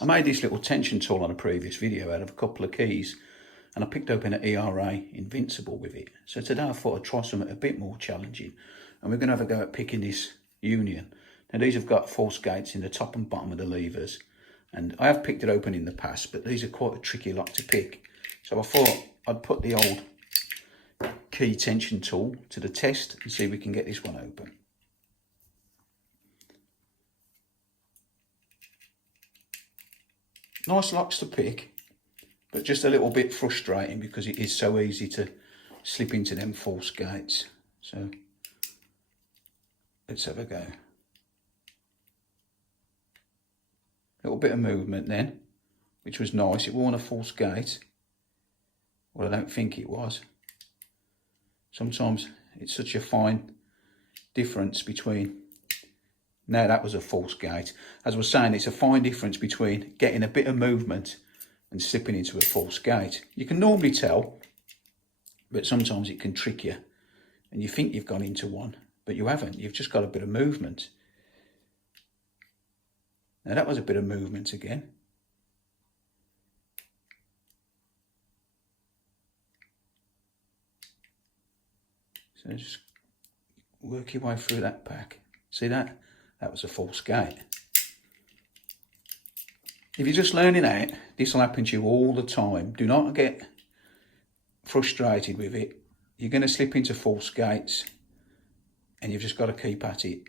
I made this little tension tool on a previous video out of a couple of keys, and I picked open an ERA Invincible with it. So today I thought I'd try something a bit more challenging, and we're going to have a go at picking this union. Now these have got false gates in the top and bottom of the levers, and I have picked it open in the past, but these are quite a tricky lock to pick. So I thought I'd put the old key tension tool to the test and see if we can get this one open. Nice locks to pick, but just a little bit frustrating because it is so easy to slip into them false gates. So let's have a go. A little bit of movement then, which was nice. It wasn't a false gate. Well, I don't think it was. Sometimes it's such a fine difference between... Now that was a false gate. As I was saying, it's a fine difference between getting a bit of movement and slipping into a false gate. You can normally tell, but sometimes it can trick you. And you think you've gone into one, but you haven't. You've just got a bit of movement. Now that was a bit of movement again. So just work your way through that pack. See that? That was a false gate. If you're just learning out, this will happen to you all the time. Do not get frustrated with it. You're going to slip into false gates and you've just got to keep at it.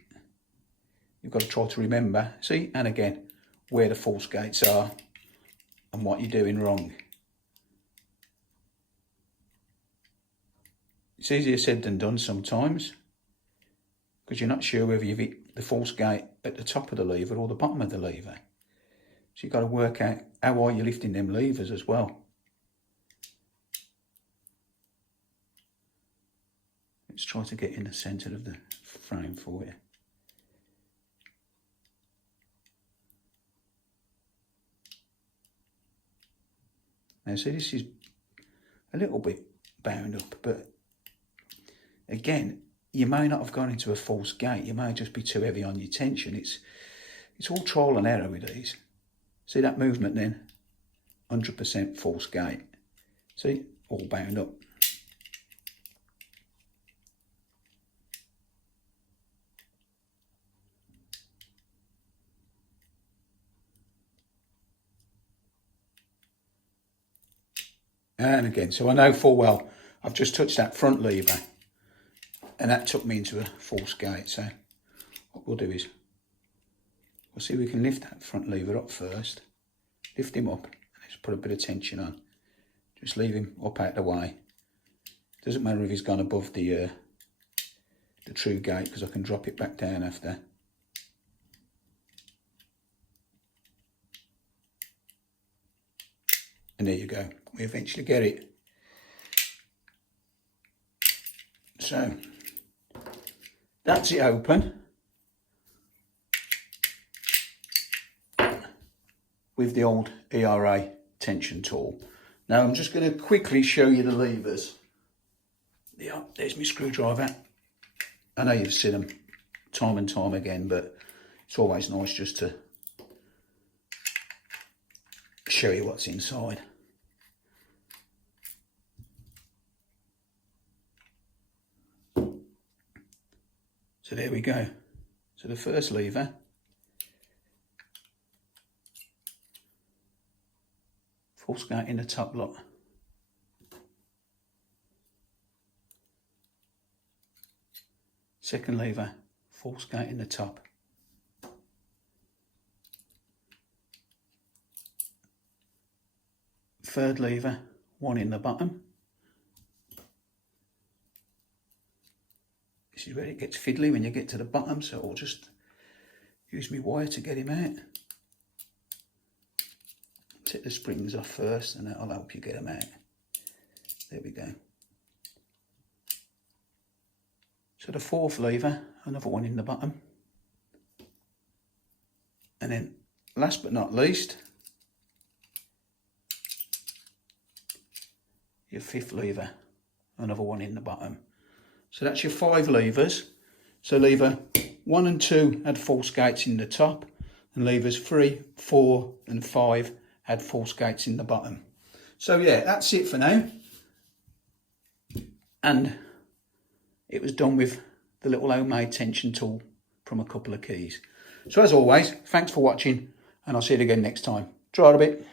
You've got to try to remember, see, and again, where the false gates are and what you're doing wrong. It's easier said than done sometimes, because you're not sure whether you've hit the false gate at the top of the lever or the bottom of the lever. So you've got to work out how are you lifting them levers as well. Let's try to get in the centre of the frame for you. Now see, this is a little bit bound up, but again, you may not have gone into a false gate. You may just be too heavy on your tension. It's all trial and error with these. See that movement then? 100% false gate. See, all bound up. And again, so I know full well I've just touched that front lever and that took me into a false gate. So what we'll do is we'll see if we can lift that front lever up first. Lift him up and just put a bit of tension on. Just leave him up out the way. Doesn't matter if he's gone above the true gate, because I can drop it back down after. And there you go. We eventually get it. So that's it open with the old ERA tension tool. Now I'm just going to quickly show you the levers. Yeah, there's my screwdriver. I know you've seen them time and time again, but it's always nice just to show you what's inside. So there we go. So the first lever, false gate in the top lock. Second lever, false gate in the top. Third lever, one in the bottom. This is where it gets fiddly when you get to the bottom, so I'll just use my wire to get him out. Take the springs off first and that'll help you get them out. There we go. So the fourth lever, another one in the bottom. And then last but not least, your fifth lever, another one in the bottom. So that's your 5 levers. So lever 1 and 2 had false gates in the top. and levers 3, 4 and 5 had false gates in the bottom. So yeah, that's it for now. And it was done with the little homemade tension tool from a couple of keys. So as always, thanks for watching, and I'll see you again next time. Try it a bit.